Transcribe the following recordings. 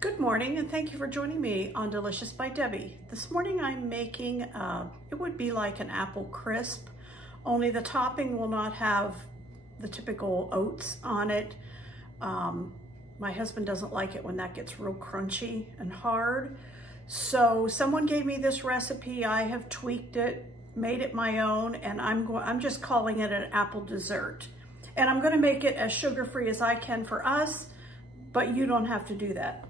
Good morning and thank you for joining me on Delicious by Debbie. This morning I'm making, it would be like an apple crisp, only the topping will not have the typical oats on it. My husband doesn't like it when that gets real crunchy and hard. So someone gave me this recipe, I have tweaked it, made it my own, and I'm just calling it an apple dessert. And I'm gonna make it as sugar-free as I can for us, but you don't have to do that.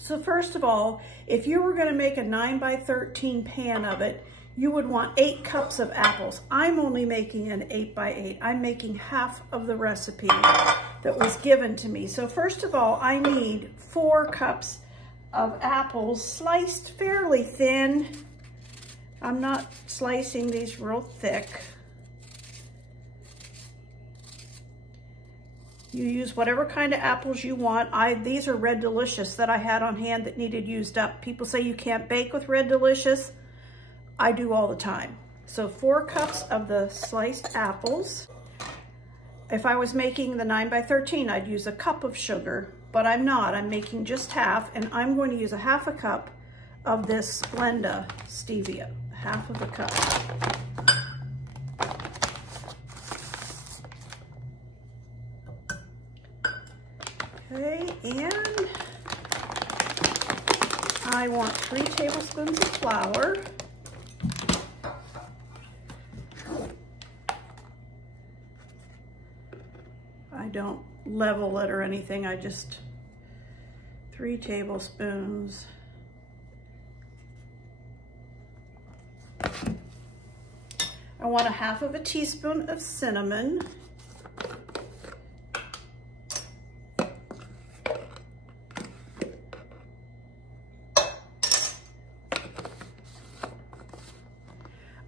So first of all, if you were gonna make a 9 by 13 pan of it, you would want 8 cups of apples. I'm only making an 8 by 8. I'm making half of the recipe that was given to me. So first of all, I need 4 cups of apples sliced fairly thin. I'm not slicing these real thick. You use whatever kind of apples you want. These are Red Delicious that I had on hand that needed used up. People say you can't bake with Red Delicious. I do all the time. So 4 cups of the sliced apples. If I was making the 9 by 13, I'd use a cup of sugar, but I'm not. I'm making just half, and I'm going to use a half a cup of this Splenda stevia, half of a cup. Okay, and I want 3 tablespoons of flour. I don't level it or anything, I just 3 tablespoons. I want a half of a teaspoon of cinnamon.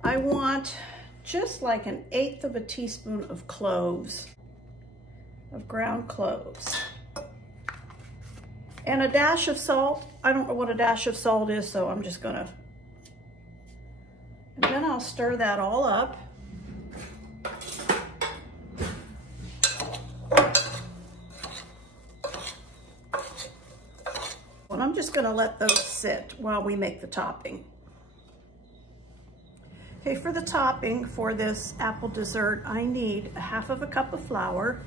I want just like an 1/8 of a teaspoon of cloves, of ground cloves. And a dash of salt. I don't know what a dash of salt is, so I'm just gonna, and then I'll stir that all up. And I'm just gonna let those sit while we make the topping. Okay, for the topping for this apple dessert, I need a half of a cup of flour.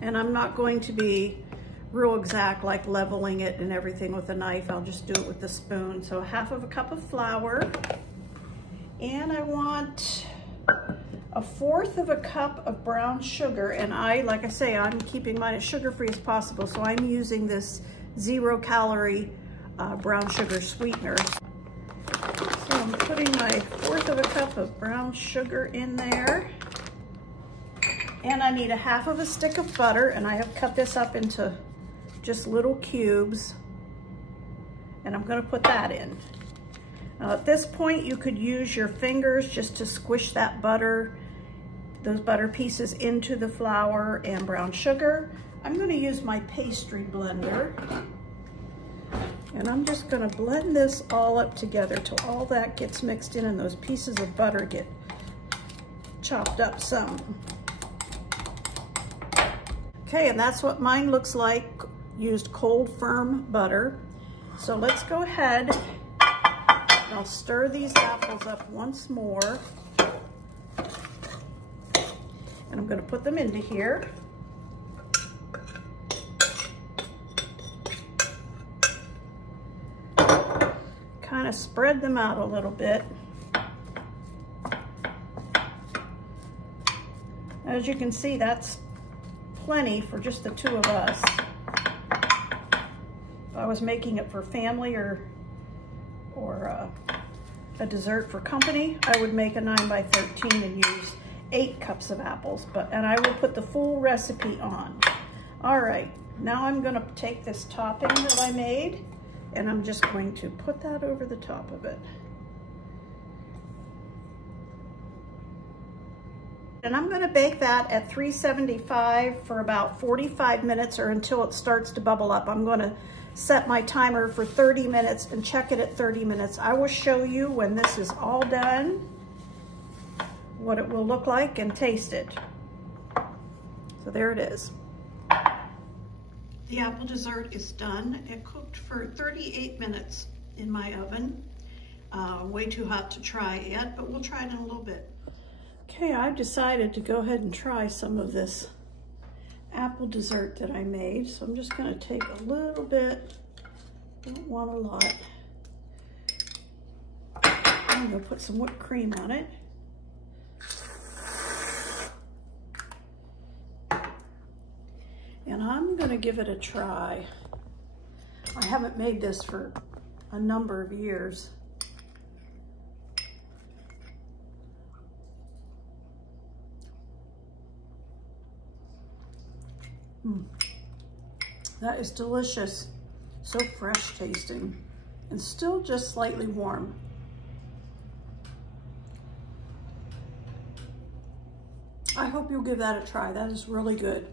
And I'm not going to be real exact, like leveling it and everything with a knife. I'll just do it with the spoon. So a half of a cup of flour. And I want a 1/4 of a cup of brown sugar. And like I say, I'm keeping mine as sugar-free as possible. So I'm using this 0-calorie brown sugar sweetener. So I'm putting my 1/4 of a cup of brown sugar in there. And I need a half of a stick of butter, and I have cut this up into just little cubes. And I'm gonna put that in. Now at this point, you could use your fingers just to squish that butter, those butter pieces into the flour and brown sugar. I'm gonna use my pastry blender. And I'm just gonna blend this all up together till all that gets mixed in and those pieces of butter get chopped up some. Okay, and that's what mine looks like. Used cold, firm butter. So let's go ahead and I'll stir these apples up once more. And I'm gonna put them into here. Kind of spread them out a little bit. As you can see, that's plenty for just the 2 of us. If I was making it for family or a dessert for company, I would make a 9 by 13 and use 8 cups of apples, and I will put the full recipe on. All right, now I'm gonna take this topping that I made and I'm just going to put that over the top of it. And I'm gonna bake that at 375 for about 45 minutes or until it starts to bubble up. I'm gonna set my timer for 30 minutes and check it at 30 minutes. I will show you when this is all done, what it will look like and taste it. So there it is. The apple dessert is done. It cooked for 38 minutes in my oven. Way too hot to try yet, but we'll try it in a little bit. Okay, I've decided to go ahead and try some of this apple dessert that I made. So I'm just gonna take a little bit, don't want a lot. I'm gonna put some whipped cream on it. And I'm gonna give it a try. I haven't made this for a number of years. That is delicious. So fresh tasting and still just slightly warm. I hope you'll give that a try. That is really good.